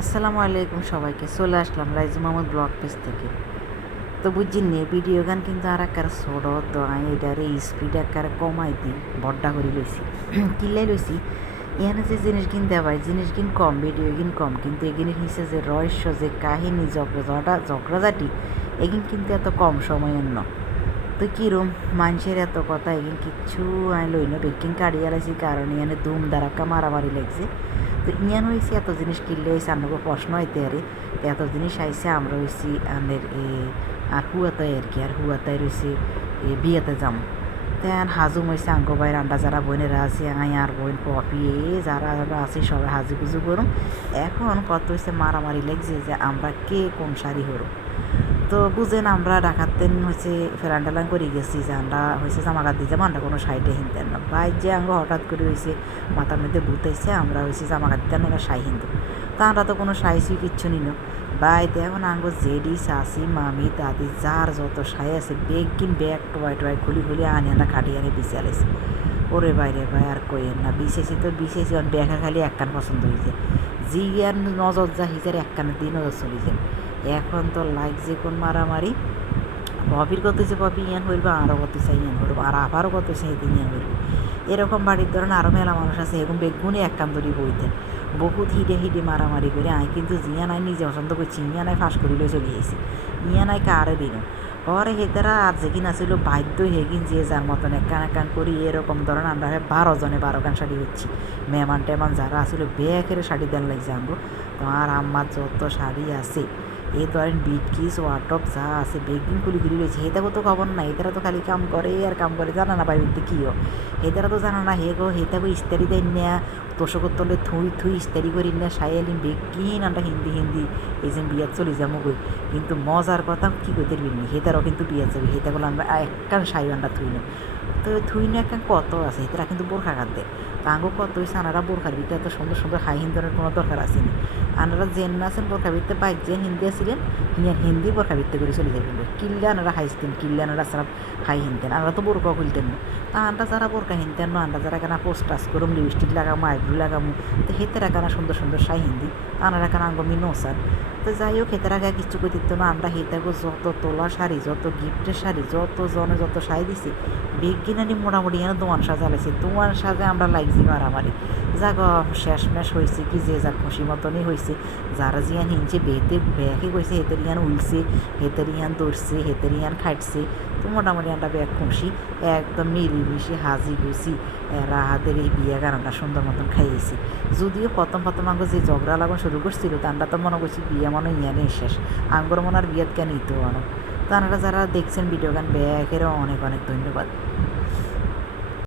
আসসালামু আলাইকুম সবাইকে। চলে আসলাম রাইজু মাহমুদ ব্লগ পেজ থেকে। তো বুঝিনি ভিডিও গান কিন্তু আর একার ছোট তো আমি এটারে স্পিড একার কমাই দিই বড্ডা করে লইছি কিনলাই লইছি। এখানে যে জিনিস কিন দেওয়া জিনিস কিন কম ভিডিও কিন কম, কিন্তু এগিনে নিচে যে রহস্য যে কাহিনী ঝগড়াঝাটি এগিন কিন্তু এত কম সময়ের ন। তো কিরম মানুষের এত কথা এগিন কিচ্ছু আমি লই না, বেকিং কাড়িয়ে লাইছি কারণ এখানে ধুম ধারাক্কা মারামারি লাগছে। তো ইয়ান হয়েছে এত জিনিস কিনলে হয়েছে আপনাকে প্রশ্ন হইতে আরে এত জিনিস আইসে আমরা হয়েছি আমাদের আর হুয়াতাই আর কি, আর হুয়াতাই রয়েছে বিয়েতে যাম। তেন হাজুম হয়েছে আঙ্গ বাইর আন্ডা যারা বোনেরা আছে আই আর বোন পপি যারা যারা আছে সবাই হাজুগুজু করুম। এখন কত হয়েছে মারামারি লাগছে যে আমরা কে কোন শাড়ি হরো। তো বুঝেন আমরা ডাকাতেন হয়েছে ফেরান্ডালাং করে গেছি যে আমরা হয়েছে জামাকাত দিয়ে যাবো, আমরা কোনো সাইডে হিনতেন না ভাই যে আঙ্গ হঠাৎ করে হয়েছে মাথার মধ্যে ভূতাইছে আমরা হয়েছে জামাকাত দিতেন না সাই হিন্দু। তা আমরা তো কোনো সাইসি কিচ্ছু নিল ভাই দেখুন আঙ্গ জেডি শাসি মামি দাদি যার যত সাই আছে বেগ কিন ব্যাগ টোয়াই খুলি খুলি আনি আনা খাটিয়ে আনি বিছে আলাইছে। ওরে বাইরে ভাই আর কইেন না, বিশেষি তো বিশেষি ব্যাগা খালি একখান পছন্দ হয়েছে জি আর নজর যা হিজার একখানের দিয়ে নজর চলে যায়। এখন তো লাগছে কোন মারামারি ববির কত যে ববি ইয়ান হইব আরও কত চাই ইয়ান হইব আর আবারও কত চাই ইয়ান হইব। এরকম বাড়ির ধরেন আরও মেলা মানুষ আছে এরকম বেগুনে এক কাম ধরি বইতেন বহুত হিডে মারামারি করে আই কিন্তু জিয়া নাই নিজে পছন্দ করছি ইয়া নাই ফাঁস করিলে চলে আইছি ইয়া নাই কারে দিন পরে হেতারা আর যেকিন আসিল বাধ্য হেগিন যে যার মতন একখান করি এরকম ধরেন আমরা 12 জনে 12 খান শাড়ি হচ্ছি। মেহমান টেমান যারা আসিল বেকের শাড়ি দেন লাগছে আঙ্গো। তোমার আম্মার যত শাড়ি আছে এই ধরেন বিটকিস ওয়ার্টপ যা আছে বেগিন খুলি রয়েছে হেতাকে তো খবর নাই, এতারা তো খালি কাম করে আর কাম করে জানা না বাড়িতে কীও হেতারা তো জানা না হে গো হেতাকে ইস্তারি দেন না তোষকর তলে থুই ইস্তারি করি না সাইয়ালিন বেগিন আমরা হিন্দি এই যে বিয়াত চলে যাবো গই। কিন্তু মজার কথা কী করতে পারবি হেতারও কিন্তু বিয়াত যাবে হেতাগুলো আমরা একখান সাই আন্ডা থুই না। তো থুই না একখান কত আছে হেতারা কিন্তু বোরখা খাদ্যে তাঙ্গো কত হয়েছে আনারা বোরখার ভিতরে এত সুন্দর সুন্দর হাই হিন্দনের কোনো দরকার আসেনি। আনারা জেন আছেন বোরখা ভিতরে বাইক যে হিন্দি আসছিলেন হিন্দি বোরখা ভিত্তি করে চলে যাবেন কিনলে আনারা হাইতেন কিনলে আনারা সারা হাই হিনতেন আমরা তো বোরকা খুলতেন না। তা আমরা যারা বোরকা হিনতেন না আমরা যারা কেনা পোস্ট টাচ করুম লিপস্টিক লাগামো আইব্রু লাগামো তো হেতেরা কেনা সুন্দর সুন্দর সাই হিন্দি আনারা কেনা আঙ্গমি নোসান। তো যাই হোক হেতারা গায়ে কিচ্ছু করে দিত না আমরা হেতাগো যত তোলা শাড়ি যত গিফটের শাড়ি যত জনে যত শাড়ি দিছি বেগিনানি মোটামুটি এনে দোয়ান সাজালেছি দোয়ান সাজে আমরা লাগছি মারামারি যাক শেষমেশ হয়েছে কি যে যাক খুশি মতনই হয়েছে। যারা জিয়ান হিনছে বেতে ব্যাগে কইছে হেতের ইয়ান উলছে হেতের ইয়ান দৌড়ছে হেতের ইয়ান খাটছে। তো মোটামুটি আমরা ব্যাগ খুশি একদম মিলিমিশি হাজি গুছি রাহাদের এই বিয়ে গানটা সুন্দর মতন খাইয়েছি। যদিও প্রথম আঙ্গ যে ঝগড়া লাগানো শুরু করছিল তা আমরা তো মনে করছি বিয়ে মনে ইয়ানে শেষ আঙ্গর মনে আর বিয়েত কেন নিতে আনো। তো আপনারা যারা দেখছেন ভিডিও গান ব্যাগেরও অনেক অনেক ধন্যবাদ।